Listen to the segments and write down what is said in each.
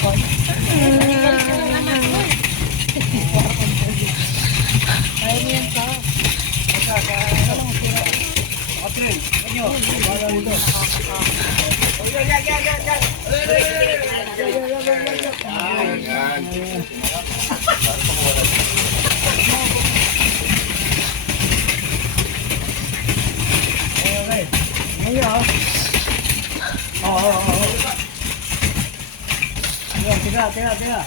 Kaya mo yan pa. Tira.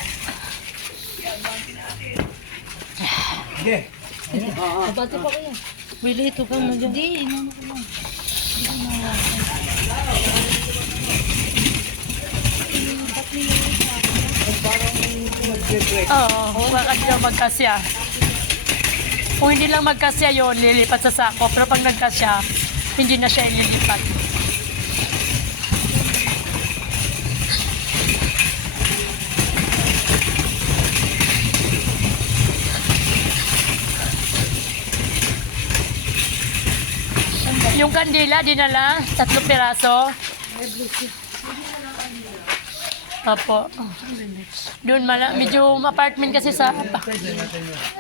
Sige. Kabati pa kaya. Bili ito ka mo dyan. Hindi, inano ko lang. Oo, bakit daw magkasya? Kung hindi lang magkasya yun, lilipat sa sako. Pero pag nagkasya, hindi na siya ililipat. Yung kandila, dinala, 3 piraso. Opo. Doon medyo apartment kasi sa 5.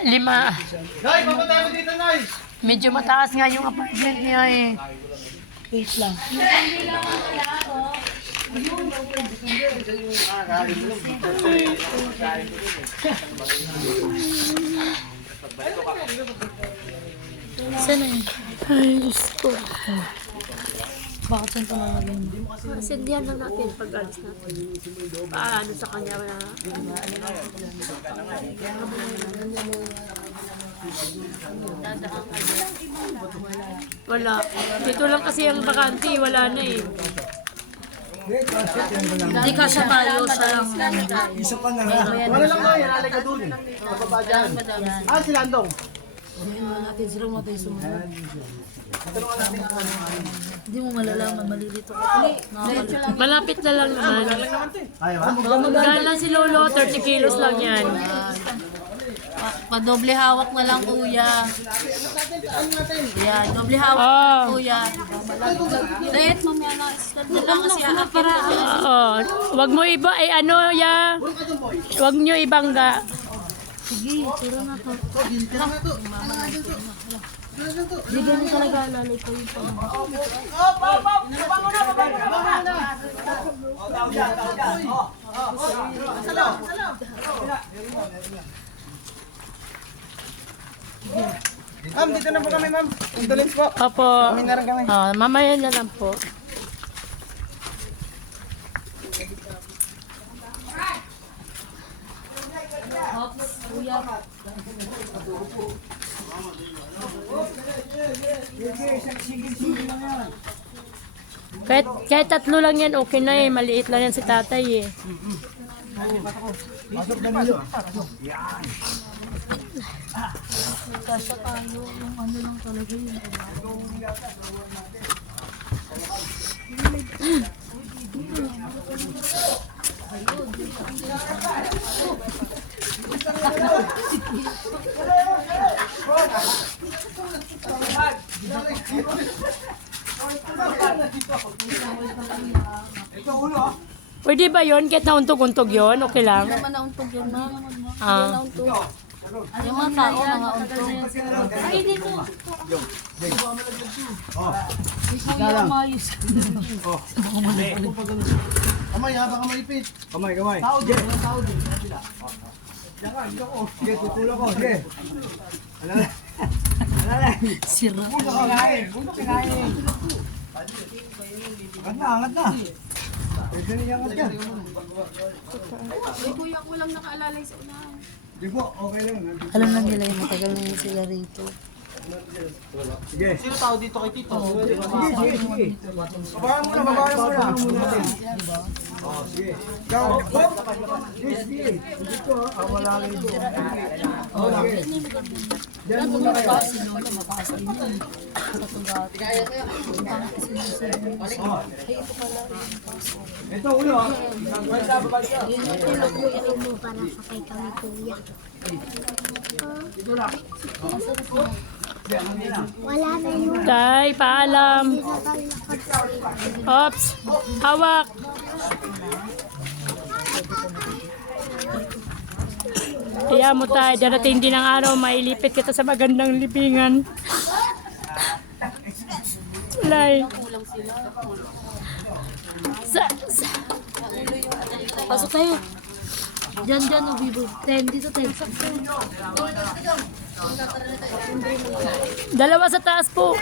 Nay, papunta mo dito, Nay. Medyo mataas nga yung apartment niya eh. Wait lang. Sana yun? Ay, Diyos ko. Bakit yung tumalagay mo? Sindihan lang natin pag alis natin. Paano sa kanya na... Wala. Dito lang kasi ang bakante, wala na eh. Hindi ka siya tayo sa lang. Isa pa na. Wala lang na, yan. Alay ka dun. Kapapa dyan. Si Landong. Natin sila mo tayo sumunod. Hindi mo malalaman, malilito ka. Malapit na lang naman. Ayaw. Dahil lang si Lolo, 30 kilos lang yan. Padoble hawak na lang, kuya. Yan, doble hawak na Oh. lang, kuya. Let, mamaya na. Dala mo siya para. Oo. Wag mo iba, wag nyo ibangga. Sige, tira na to. Di ganun talaga lalay ko yung pang. Ma'am, dito na po kami, ma'am. Condolence po. Opo. Kami na rin kami. Mamaya na lang po. Kuya. Kahit 3 lang yan, okay na eh. Maliit lang yan si tatay eh. Pasok na nilo. Kasya tayo. Yung ano lang talaga yun. Pwede ba yun? Kahit nauntog-untog yun, okay lang? Naman nauntog yan, ma'am. Ah. Nauntog. Yung mga tao, mga untog. Ay, dito. Kuya, mayos. Kamay, ha? Baka maipit. Kamay. Tao din. Tao din. Sige, tutulong ko. Sige. Alalay. Sira. Puno kakain. Angat na. Pwede na iangat yan. Kuya, ko lang nakaalalay sa unahan. Di po, okay lang. Alam na nila yung matagal na yung sila rito. Sige. Sino tao dito kay Tito? Sige. Babayan muna. Sige. Ikaw. Sige. Dito, wala rin dito. Sige. Diyan muna kayo. Si Lola, mataas din yun. Sa tugat. Ang pangit kasi nung sa ay, ito pala. Ito, ulo. Yun yung tulog mo, ilog mo para sakay kami, kuya. Wala na yun. Tay, paalam. Ops, hawak. Hayaan mo tayo, darating din ang araw, mailipit kita sa magandang libingan. Lay. Pasok tayo. Diyan, o Bibo. 10, dito 10. Dalawa sa taas po.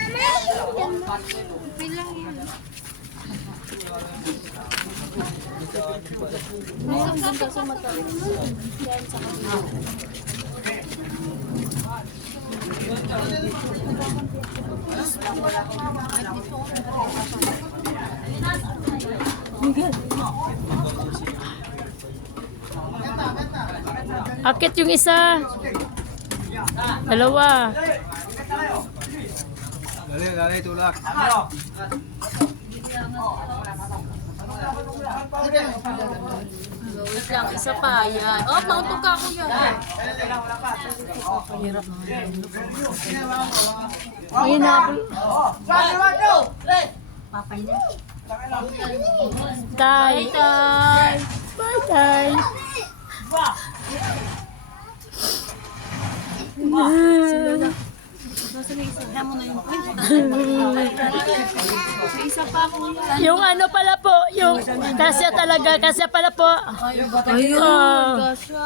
Akit yung isa. Dalawa. Dali, tulak. Wait lang, isa pa. Yan. Oh, mautog ka ako yan. Ayun na. Papay na. Tay. Tay. Bye, tay. Nasa may isa. Kaya mo na yung point. May isa pa ako yan. Yung ano pala po, yung kasya talaga, kasya pala po. Ayun, Oh. kasya.